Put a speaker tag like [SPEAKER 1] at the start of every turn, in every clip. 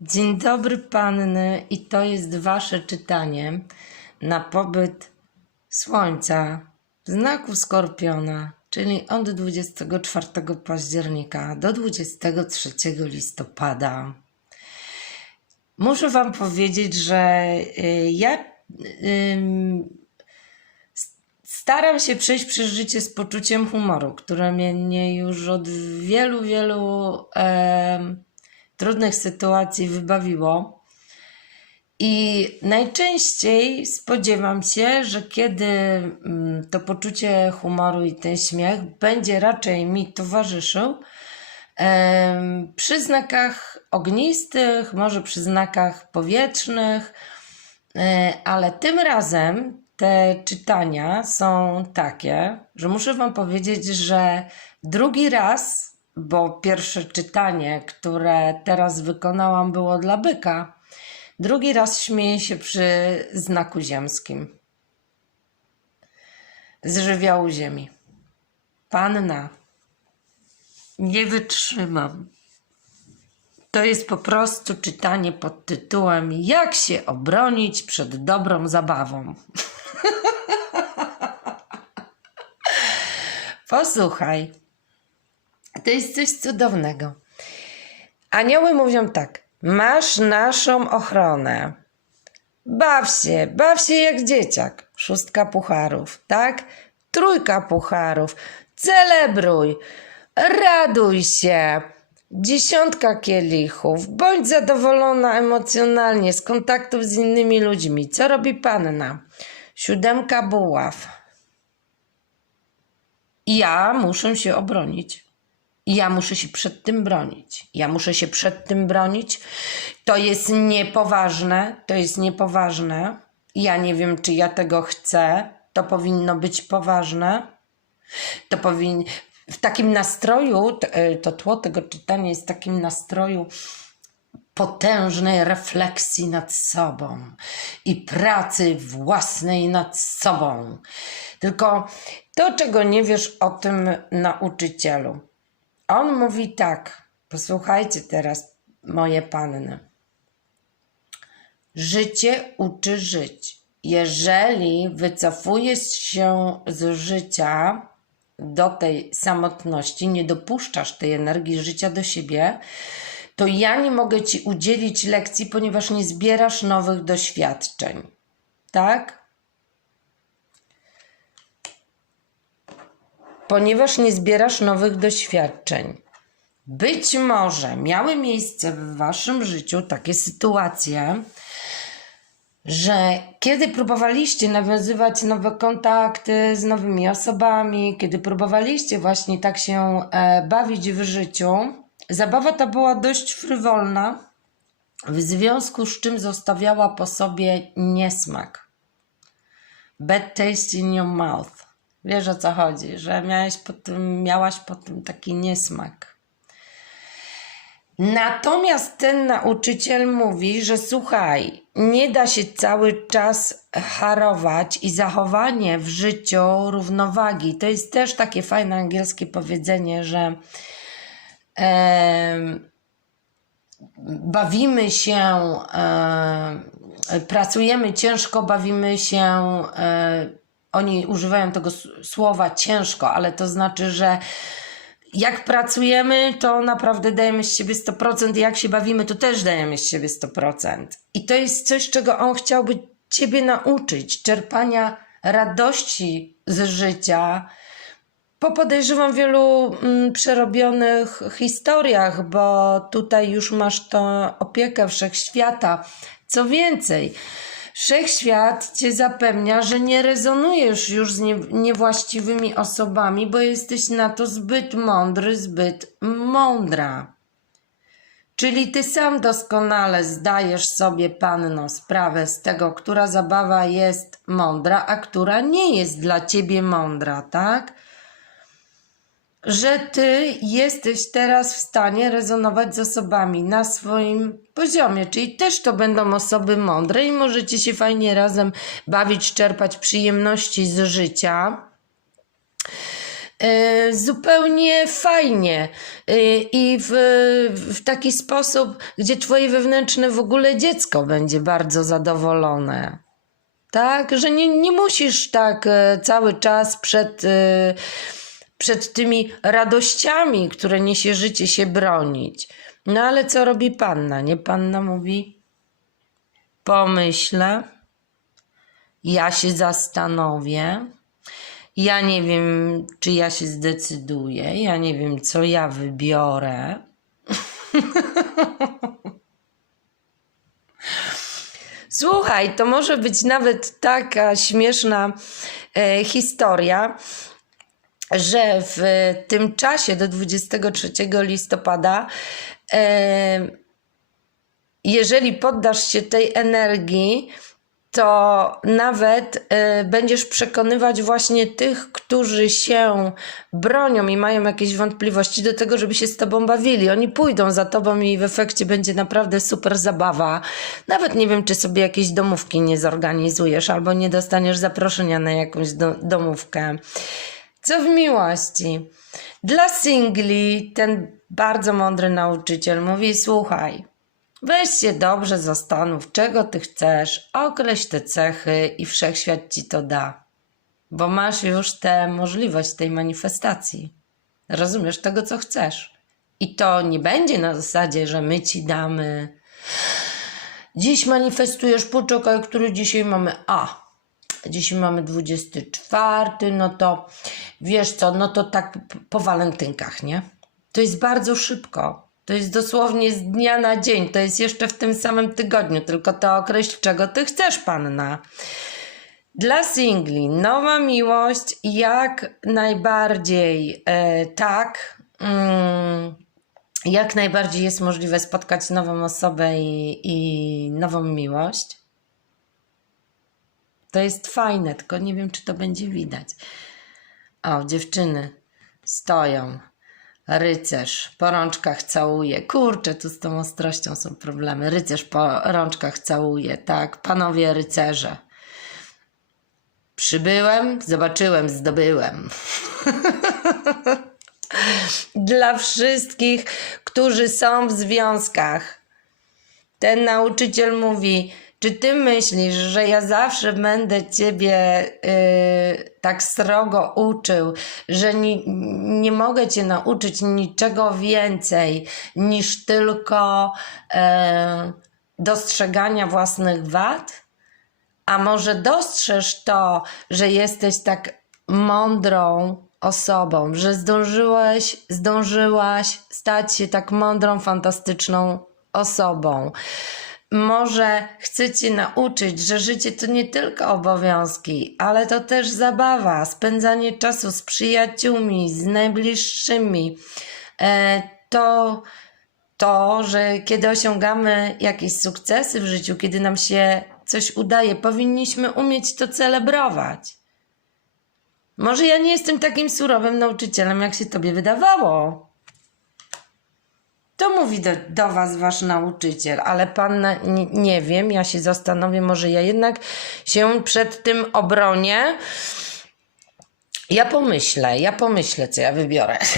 [SPEAKER 1] Dzień dobry panny i to jest wasze czytanie na pobyt Słońca w znaku Skorpiona, czyli od 24 października do 23 listopada. Muszę wam powiedzieć, że y, ja staram się przejść przez życie z poczuciem humoru, które mnie już od wielu, wielu trudnych sytuacji wybawiło. I najczęściej spodziewam się, że kiedy mm, to poczucie humoru i ten śmiech będzie raczej mi towarzyszył przy znakach ognistych, może przy znakach powietrznych, E, ale tym razem te czytania są takie, że muszę Wam powiedzieć, że drugi raz, bo pierwsze czytanie, które teraz wykonałam, było dla byka, drugi raz śmieję się przy znaku ziemskim. Z żywiołu ziemi. Panna, nie wytrzymam. To jest po prostu czytanie pod tytułem Jak się obronić przed dobrą zabawą. Posłuchaj. To jest coś cudownego. Anioły mówią tak: Masz naszą ochronę. Baw się, baw się jak dzieciak. Szóstka pucharów, tak? Trójka pucharów. Celebruj, raduj się. Dziesiątka kielichów. Bądź zadowolona emocjonalnie z kontaktów z innymi ludźmi. Co robi panna? Siódemka buław. Ja muszę się obronić. Ja muszę się przed tym bronić. Ja muszę się przed tym bronić. To jest niepoważne. To jest niepoważne. Ja nie wiem, czy ja tego chcę. To powinno być poważne. To powinno. W takim nastroju, e, to tło tego czytania jest w takim nastroju potężnej refleksji nad sobą i pracy własnej nad sobą. Tylko to, czego nie wiesz o tym nauczycielu. On mówi tak, posłuchajcie teraz, moje panny. Życie uczy żyć. Jeżeli wycofujesz się z życia do tej samotności, nie dopuszczasz tej energii życia do siebie, to ja nie mogę ci udzielić lekcji, ponieważ nie zbierasz nowych doświadczeń. Tak? Ponieważ nie zbierasz nowych doświadczeń. Być może miały miejsce w waszym życiu takie sytuacje, że kiedy próbowaliście nawiązywać nowe kontakty z nowymi osobami, kiedy próbowaliście właśnie tak się e, bawić w życiu, zabawa ta była dość frywolna, w związku z czym zostawiała po sobie niesmak. Bad taste in your mouth. Wiesz o co chodzi, że miałeś po tym, miałaś po tym taki niesmak. Natomiast ten nauczyciel mówi, że słuchaj, nie da się cały czas harować i zachowanie w życiu równowagi. To jest też takie fajne angielskie powiedzenie, że em, bawimy się, e, pracujemy ciężko, bawimy się. E, oni używają tego słowa ciężko, ale to znaczy, że jak pracujemy, to naprawdę dajemy z siebie 100%, jak się bawimy, to też dajemy z siebie 100%. I to jest coś, czego on chciałby Ciebie nauczyć czerpania radości z życia. Po podejrzewam wielu mm, przerobionych historiach, bo tutaj już masz tą opiekę wszechświata. Co więcej, Wszechświat cię zapewnia, że nie rezonujesz już z nie, niewłaściwymi osobami, bo jesteś na to zbyt mądry, zbyt mądra. Czyli ty sam doskonale zdajesz sobie, panno, sprawę z tego, która zabawa jest mądra, a która nie jest dla ciebie mądra, tak? Że ty jesteś teraz w stanie rezonować z osobami na swoim poziomie, czyli też to będą osoby mądre i możecie się fajnie razem bawić, czerpać przyjemności z życia. e, zupełnie fajnie e, i w, w taki sposób, gdzie twoje wewnętrzne w ogóle dziecko będzie bardzo zadowolone. Tak, że nie, nie musisz tak e, cały czas przed, e, przed tymi radościami, które niesie życie, się bronić. No ale co robi panna? Nie panna mówi: Pomyślę, ja się zastanowię. Ja nie wiem, czy ja się zdecyduję. Ja nie wiem, co ja wybiorę. Słuchaj, to może być nawet taka śmieszna e, historia, że w tym czasie do 23 listopada, e, jeżeli poddasz się tej energii, to nawet e, będziesz przekonywać właśnie tych, którzy się bronią i mają jakieś wątpliwości do tego, żeby się z tobą bawili. Oni pójdą za tobą i w efekcie będzie naprawdę super zabawa. Nawet nie wiem, czy sobie jakieś domówki nie zorganizujesz albo nie dostaniesz zaproszenia na jakąś do, domówkę. Co w miłości? Dla singli ten bardzo mądry nauczyciel mówi: Słuchaj, weź się dobrze zastanów, czego ty chcesz, określ te cechy i wszechświat ci to da. Bo masz już tę możliwość tej manifestacji. Rozumiesz tego, co chcesz. I to nie będzie na zasadzie, że my ci damy. Dziś manifestujesz, poczekaj, który dzisiaj mamy. A, Dzisiaj mamy 24, no to wiesz co, no to tak po walentynkach, nie? To jest bardzo szybko. To jest dosłownie z dnia na dzień. To jest jeszcze w tym samym tygodniu, tylko to określ, czego ty chcesz, panna. Dla singli nowa miłość jak najbardziej e, tak. Mm, jak najbardziej jest możliwe spotkać nową osobę i, i nową miłość. To jest fajne, tylko nie wiem, czy to będzie widać. O, dziewczyny stoją. Rycerz po rączkach całuje. Kurczę, tu z tą ostrością są problemy. Rycerz po rączkach całuje, tak. Panowie rycerze. Przybyłem, zobaczyłem, zdobyłem. Dla wszystkich, którzy są w związkach. Ten nauczyciel mówi: Czy ty myślisz, że ja zawsze będę ciebie y, tak srogo uczył, że ni, nie mogę cię nauczyć niczego więcej niż tylko y, dostrzegania własnych wad? A może dostrzeż to, że jesteś tak mądrą osobą, że zdążyłeś, zdążyłaś stać się tak mądrą, fantastyczną osobą. Może chcę Cię nauczyć, że życie to nie tylko obowiązki, ale to też zabawa, spędzanie czasu z przyjaciółmi, z najbliższymi. E, to to, że kiedy osiągamy jakieś sukcesy w życiu, kiedy nam się coś udaje, powinniśmy umieć to celebrować. Może ja nie jestem takim surowym nauczycielem, jak się tobie wydawało. To mówi do, do was wasz nauczyciel, ale pan na, nie, nie wiem, ja się zastanowię, może ja jednak się przed tym obronię. Ja pomyślę, ja pomyślę, co ja wybiorę.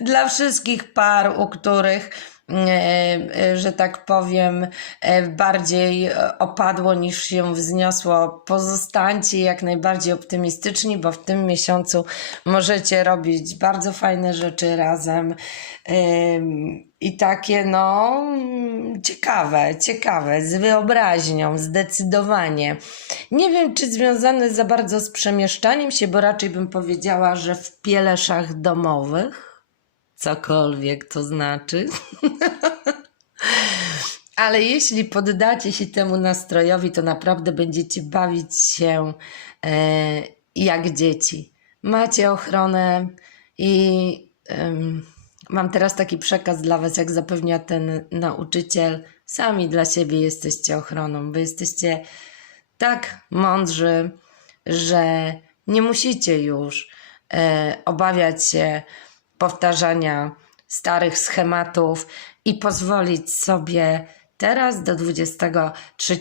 [SPEAKER 1] Dla wszystkich par, u których, że tak powiem, e, bardziej e, opadło niż się wzniosło, pozostańcie jak najbardziej optymistyczni, bo w tym miesiącu możecie robić bardzo fajne rzeczy razem. I takie, no, ciekawe, ciekawe, z wyobraźnią, zdecydowanie. Nie wiem, czy związane za bardzo z przemieszczaniem się, bo raczej bym powiedziała, że w pieleszach domowych, cokolwiek to znaczy. Ale jeśli poddacie się temu nastrojowi, to naprawdę będziecie bawić się e, jak dzieci. Macie ochronę i mam teraz taki przekaz dla Was, jak zapewnia ten nauczyciel. Sami dla siebie jesteście ochroną, bo jesteście tak mądrzy, że nie musicie już e, obawiać się powtarzania starych schematów i pozwolić sobie teraz do 23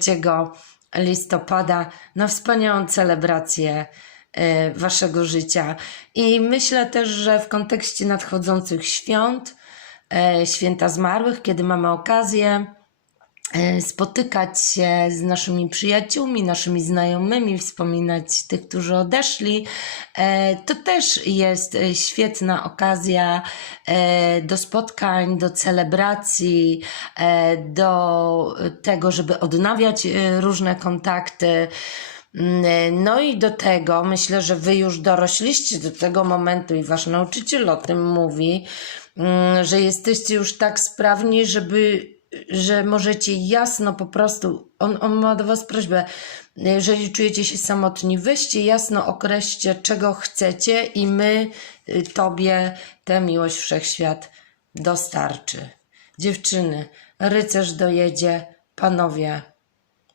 [SPEAKER 1] listopada na wspaniałą celebrację e, waszego życia. I myślę też, że w kontekście nadchodzących świąt, e, święta zmarłych, kiedy mamy okazję spotykać się z naszymi przyjaciółmi, naszymi znajomymi, wspominać tych, którzy odeszli. E, To też jest e, świetna okazja e, do spotkań, do celebracji, e, do tego, żeby odnawiać e, różne kontakty. Mm, No i do tego myślę, że wy już dorośliście do tego momentu i wasz nauczyciel o tym mówi, mm, że jesteście już tak sprawni, żeby że możecie jasno po prostu, on, on ma do Was prośbę, jeżeli czujecie się samotni, weźcie jasno, określcie, czego chcecie i my y, Tobie tę miłość wszechświat dostarczy. Dziewczyny, rycerz dojedzie, panowie,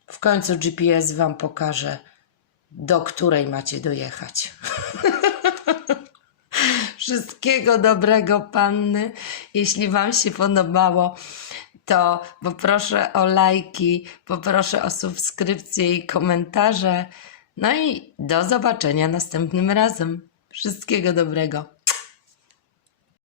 [SPEAKER 1] w końcu GPS Wam pokaże, do której macie dojechać. Wszystkiego dobrego, panny. Jeśli Wam się podobało, to poproszę o lajki, poproszę o subskrypcje i komentarze. No i do zobaczenia następnym razem. Wszystkiego dobrego.